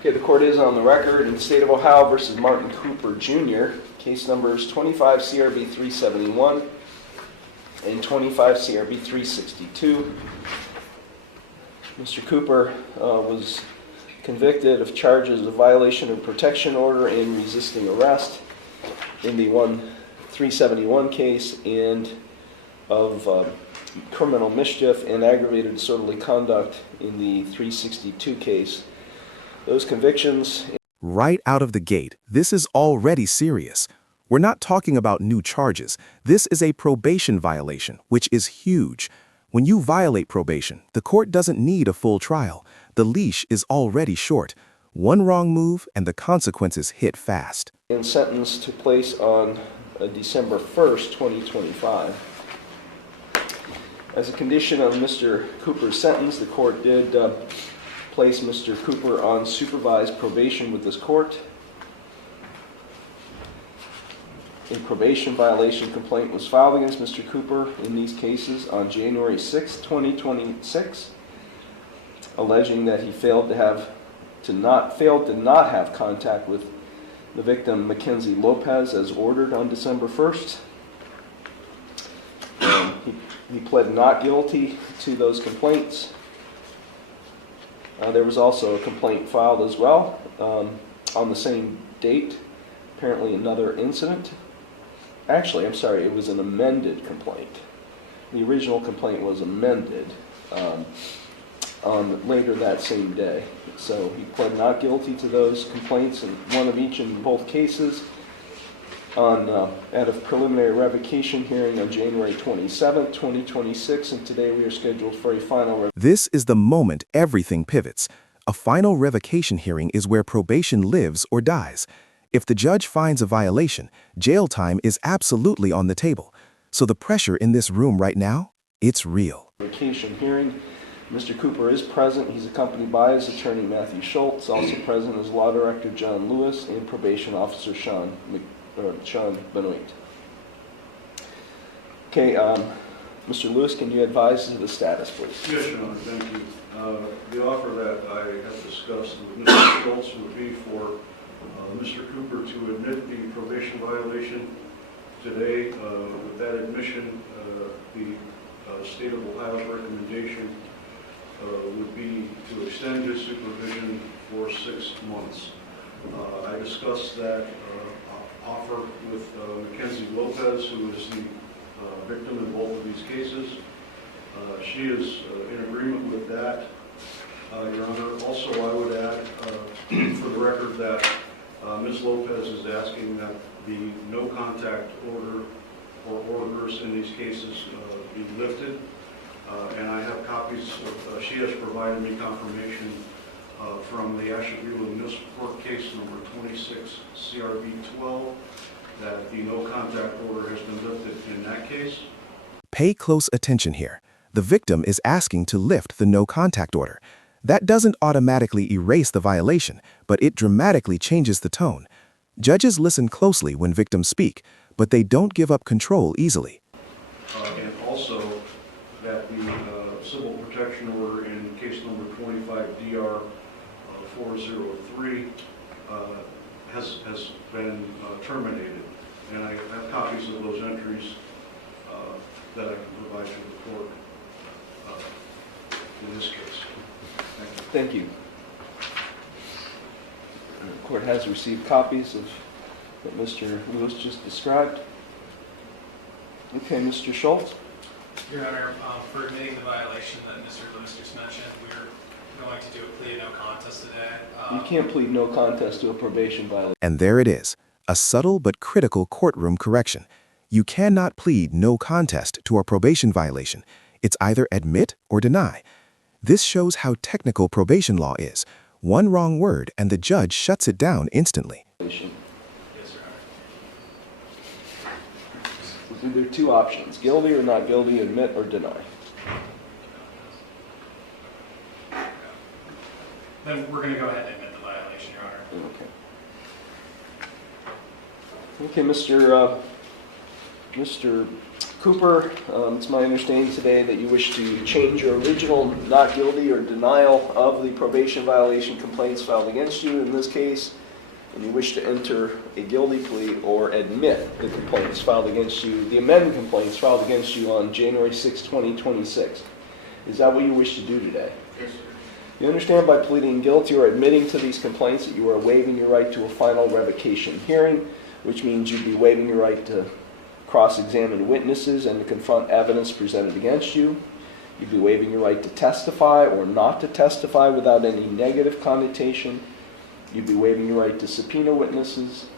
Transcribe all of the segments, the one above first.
Okay, the court is on the record in the state of Ohio versus Martin Cooper Jr. Case numbers 25 CRB 371 and 25 CRB 362. Mr. Cooper was convicted of charges of violation of protection order and resisting arrest in the 371 case and of criminal mischief and aggravated disorderly conduct in the 362 case. Those convictions... Right out of the gate, this is already serious. We're not talking about new charges. This is a probation violation, which is huge. When you violate probation, the court doesn't need a full trial. The leash is already short. One wrong move and the consequences hit fast. And sentenced to place on December 1st, 2025. As a condition of Mr. Cooper's sentence, the court did place Mr. Cooper on supervised probation with this court. A probation violation complaint was filed against Mr. Cooper in these cases on January 6, 2026, alleging that he failed to not have contact with the victim Mackenzie Lopez as ordered on December 1st. He pled not guilty to those complaints. There was also a complaint filed as well on the same date, apparently another incident. Actually, I'm sorry, it was an amended complaint. The original complaint was amended on later that same day. So he pled not guilty to those complaints, and one of each in both cases, at a preliminary revocation hearing on January 27, 2026, and today we are scheduled for a final revocation. This is the moment everything pivots. A final revocation hearing is where probation lives or dies. If the judge finds a violation, jail time is absolutely on the table. So the pressure in this room right now, it's real. Revocation hearing. Mr. Cooper is present. He's accompanied by his attorney, Matthew Schultz. Also present is Law Director John Lewis and Probation Officer Sean Benoit. Okay, Mr. Lewis, can you advise of the status, please? Yes, Your Honor, thank you. The offer that I have discussed with Mr. Schultz would be for Mr. Cooper to admit the probation violation today. With that admission, the state of Ohio's recommendation would be to extend his supervision for 6 months. I discussed that offer with Mackenzie Lopez, who is the victim in both of these cases. She is in agreement with that, Your Honor. Also, I would add for the record that Ms. Lopez is asking that the no contact order or orders in these cases be lifted. And I have copies of, she has provided me confirmation from the Asheville Municipal Court case number 26 CRB 12 that the no contact order has been lifted in that case. Pay close attention here. The victim is asking to lift the no contact order. That doesn't automatically erase the violation, but it dramatically changes the tone. Judges listen closely when victims speak, but they don't give up control easily. And also that the civil protection order in case number 25 DR 403 has been terminated. And I have copies of those entries that I can provide to the court in this case. Thank you. The court has received copies of what Mr. Lewis just described. Okay, Mr. Schultz. Your Honor, for admitting the violation that Mr. Lewis just mentioned, we're going to do a plea of no contest today. You can't plead no contest to a probation violation. And there it is, a subtle but critical courtroom correction. You cannot plead no contest to a probation violation. It's either admit or deny. This shows how technical probation law is. One wrong word and the judge shuts it down instantly. Yes, Your Honor. There are two options, guilty or not guilty, admit or deny. Then we're going to go ahead and admit the violation, Your Honor. Okay. Okay, Mr. Cooper, it's my understanding today that you wish to change your original not guilty or denial of the probation violation complaints filed against you in this case, and you wish to enter a guilty plea or admit the complaints filed against you, the amended complaints filed against you on January 6, 2026. Is that what you wish to do today? Yes, sir. You understand by pleading guilty or admitting to these complaints that you are waiving your right to a final revocation hearing, which means you'd be waiving your right to cross-examine witnesses and to confront evidence presented against you. You'd be waiving your right to testify or not to testify without any negative connotation. You'd be waiving your right to subpoena witnesses.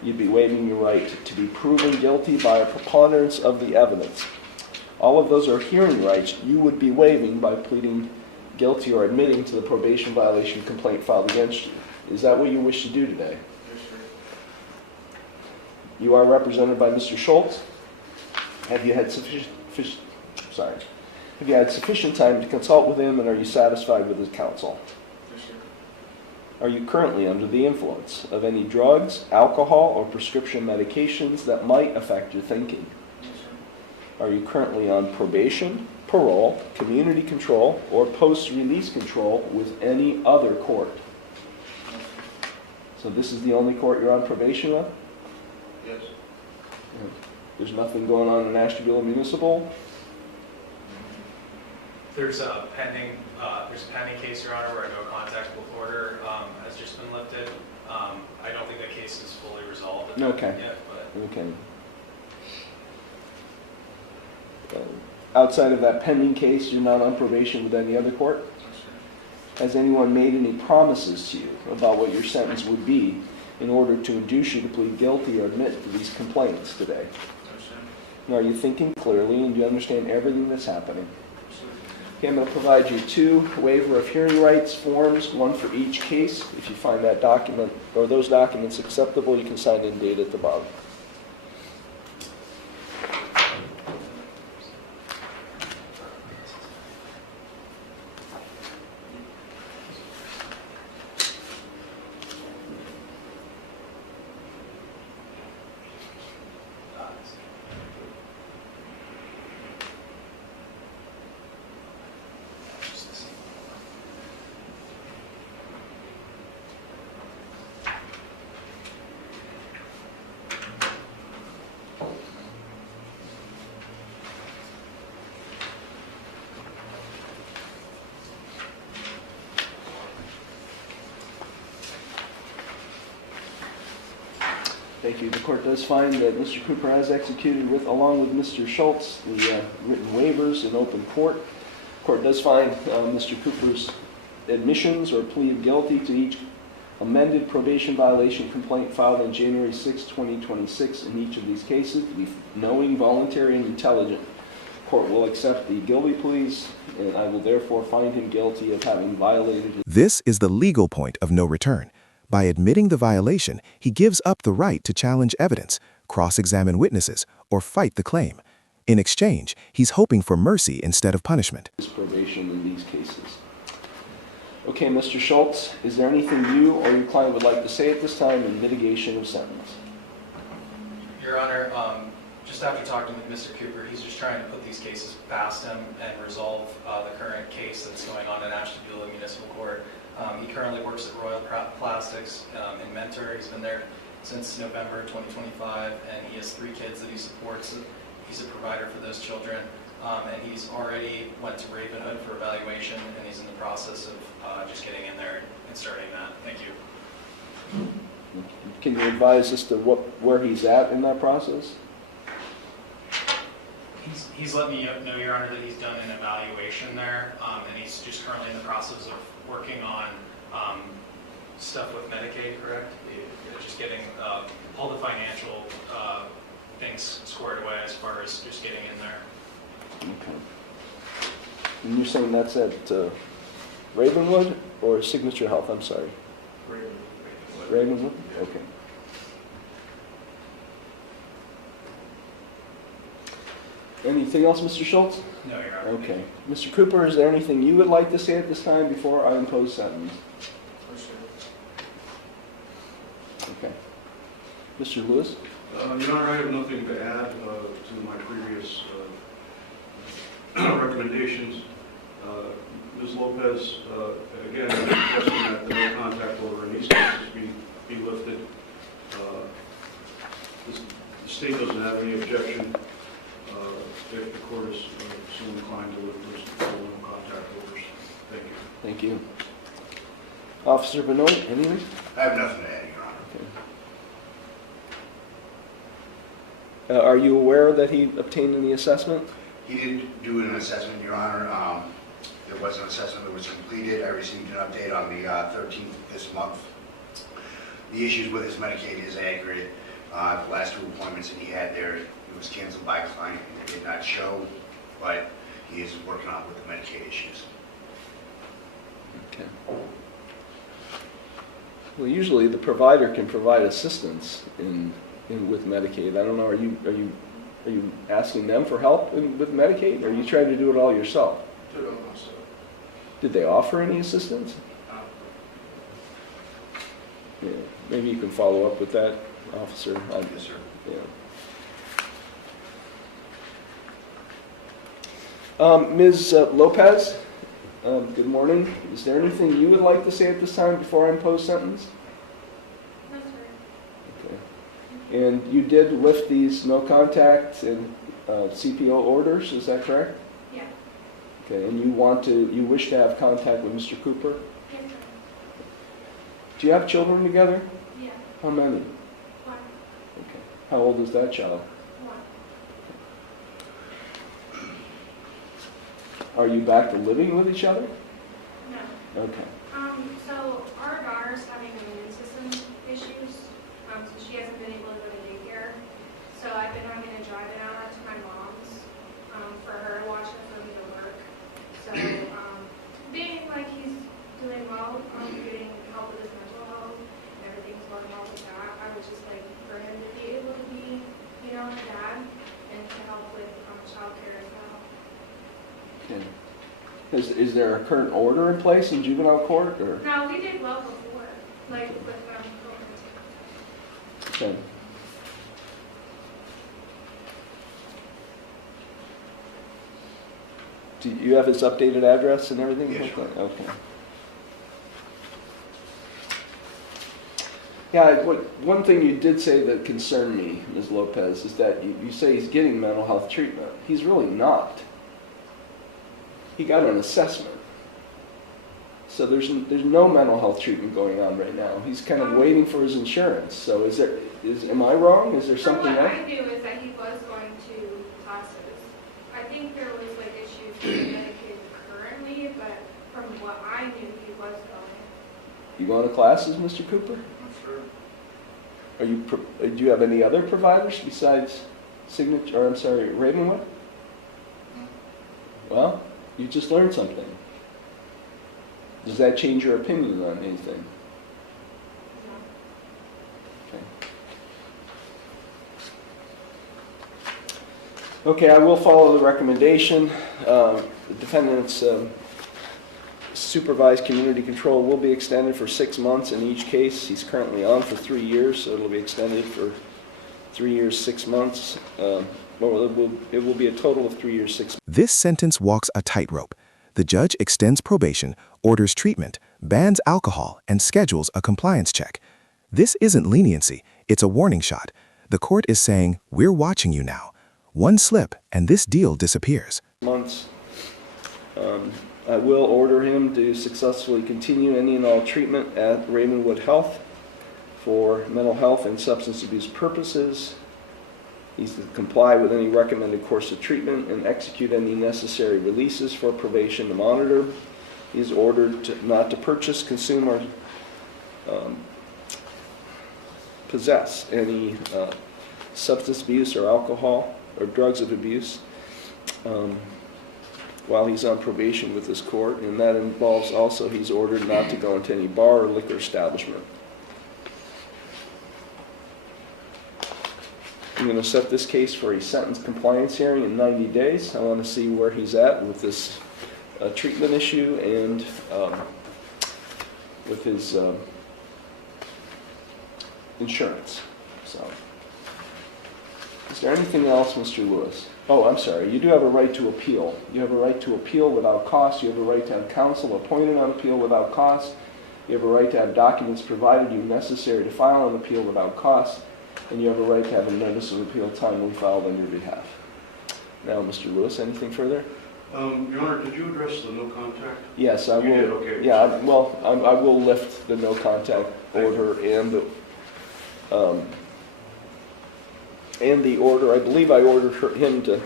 You'd be waiving your right to be proven guilty by a preponderance of the evidence. All of those are hearing rights you would be waiving by pleading guilty or admitting to the probation violation complaint filed against you. Is that what you wish to do today? Yes, sir. You are represented by Mr. Schultz. Have you had sufficient time to consult with him, and are you satisfied with his counsel? Yes, sir. Are you currently under the influence of any drugs, alcohol, or prescription medications that might affect your thinking? Yes, sir. Are you currently on probation, parole, community control, or post-release control with any other court? Yes, sir. So this is the only court you're on probation with? Yes. There's nothing going on in Ashtabula Municipal? There's a pending case, Your Honor, where a no contact order has just been lifted. I don't think that case is fully resolved Okay. yet, but Okay. Outside of that pending case, you're not on probation with any other court? Yes, sir. Has anyone made any promises to you about what your sentence would be in order to induce you to plead guilty or admit to these complaints today? Yes, sir. Now, are you thinking clearly and do you understand everything that's happening? Yes, sir. Okay, I'm going to provide you 2 waiver of hearing rights forms, one for each case. If you find that document or those documents acceptable, you can sign in date at the bottom. Thank you. The court does find that Mr. Cooper has executed along with Mr. Schultz, the written waivers in open court. The court does find Mr. Cooper's admissions or plea of guilty to each amended probation violation complaint filed on January 6, 2026 in each of these cases to be knowing, voluntary, and intelligent. The court will accept the guilty pleas, and I will therefore find him guilty of having violated his... This is the legal point of no return. By admitting the violation, he gives up the right to challenge evidence, cross-examine witnesses, or fight the claim. In exchange, he's hoping for mercy instead of punishment. Probation in these cases. Okay, Mr. Schultz, is there anything you or your client would like to say at this time in mitigation of sentence? Your Honor, just after talking with Mr. Cooper, he's just trying to put these cases past him and resolve the current case that's going on in Ashtabula Municipal Court. He currently works at Royal Plastics in Mentor. He's been there since November 2025, and he has 3 kids that he supports. He's a provider for those children, and he's already went to Ravenhood for evaluation, and he's in the process of just getting in there and starting that. Thank you. Can you advise us to where he's at in that process? He's let me know, Your Honor, that he's done an evaluation there, and he's just currently in the process of working on stuff with Medicaid, correct? Just getting all the financial things squared away as far as just getting in there. Okay. And you're saying that's at Ravenwood or Signature Health? I'm sorry. Ravenwood? Okay. Anything else, Mr. Schultz? No, Your Honor. Okay. Mr. Cooper, is there anything you would like to say at this time before I impose sentence? Yes, sir. Okay. Mr. Lewis? Your Honor, I have nothing to add to my previous recommendations. Ms. Lopez, again, requesting that the no contact order in these cases be lifted. The state doesn't have any objection if the court is so inclined to lift those no contact orders. Thank you. Thank you. Officer Benoit, anything? I have nothing to add, Your Honor. Are you aware that he obtained any assessment? He did do an assessment, Your Honor. There was an assessment that was completed. I received an update on the 13th of this month. The issues with his Medicaid is accurate. The last 2 appointments that he had there, it was canceled by a client and it did not show, but he is working on with the Medicaid issues. Okay. Well, usually the provider can provide assistance with Medicaid. I don't know. Are you asking them for help with Medicaid, or are you trying to do it all yourself? Do it on myself. Did they offer any assistance? No. Yeah. Maybe you can follow up with that, officer. Yes, sir. Yeah. Ms. Lopez, good morning. Is there anything you would like to say at this time before I impose sentence? No, sir. Okay. And you did lift these no contact and CPO orders, is that correct? Yeah. Okay, and you wish to have contact with Mr. Cooper? Yes, sir. Do you have children together? Yeah. How many? 1. Okay. How old is that child? 1. Are you back to living with each other? No. Okay. So our daughter's having immune system issues. So she hasn't been able to go to daycare. So I've been having to drive it out to my mom's for her to watch her for me to work. So being like he's doing well, getting help with his mental health and everything's going well with that, I would just like for him to be able to be, a dad and to help with childcare as well. Okay. Is there a current order in place in juvenile court, or? No, we did well before, like with Okay. Do you have his updated address and everything? Yes, sure. Okay. Yeah, one thing you did say that concerned me, Ms. Lopez, is that you say he's getting mental health treatment. He's really not. He got an assessment. So there's no mental health treatment going on right now. He's kind of waiting for his insurance. So am I wrong? Is there something what else? I knew is that he was going to classes. I think there was like issues with Medicaid currently, but from what I knew, he was going. You going to classes, Mr. Cooper? Sure. Do you have any other providers besides Ravenwood? Well, you just learned something. Does that change your opinion on anything? No. Okay, I will follow the recommendation. The defendant's supervised community control will be extended for 6 months in each case. He's currently on for 3 years, so it'll be extended for 3 years, 6 months. It will be a total of 3 years, 6 months. This sentence walks a tightrope. The judge extends probation, orders treatment, bans alcohol, and schedules a compliance check. This isn't leniency, it's a warning shot. The court is saying, we're watching you now. One slip, and this deal disappears. Months. I will order him to successfully continue any and all treatment at Ravenwood Health for mental health and substance abuse purposes. He's to comply with any recommended course of treatment and execute any necessary releases for probation to monitor. He's ordered not to purchase, consume, or possess any substance abuse or alcohol or drugs of abuse while he's on probation with this court, and that involves also he's ordered not to go into any bar or liquor establishment. I'm going to set this case for a sentence compliance hearing in 90 days. I want to see where he's at with this treatment issue and with his insurance. So Is there anything else, Mr. Lewis? Oh, I'm sorry, you do have a right to appeal. You have a right to appeal without cost. You have a right to have counsel appointed on appeal without cost. You have a right to have documents provided you necessary to file an appeal without cost. And you have a right to have a notice of appeal timely filed on your behalf. Now, Mr. Lewis, anything further? Your Honor, did you address the no contact? Yes, I will. You did, okay. Yeah, I will lift the no contact order and the order. I believe I ordered him to.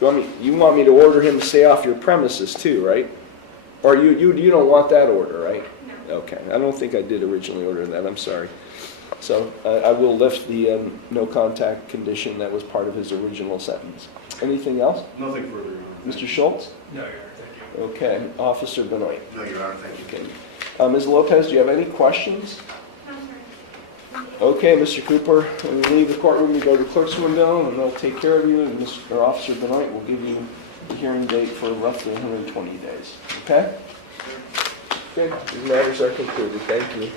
You want me to order him to stay off your premises too, right? Or you don't want that order, right? No. Okay, I don't think I did originally order that. I'm sorry. So I will lift the no contact condition that was part of his original sentence. Anything else? Nothing further, Your Honor. Mr. Schultz? No, Your Honor, thank you. Okay, Officer Benoit. No, Your Honor, thank you. Okay. Ms. Lopez, do you have any questions? No, sir. Okay, Mr. Cooper, when we leave the courtroom, you go to clerk's window, and they'll take care of you, and Officer Benoit will give you the hearing date for roughly 120 days. Okay? Good. These matters are concluded. Thank you.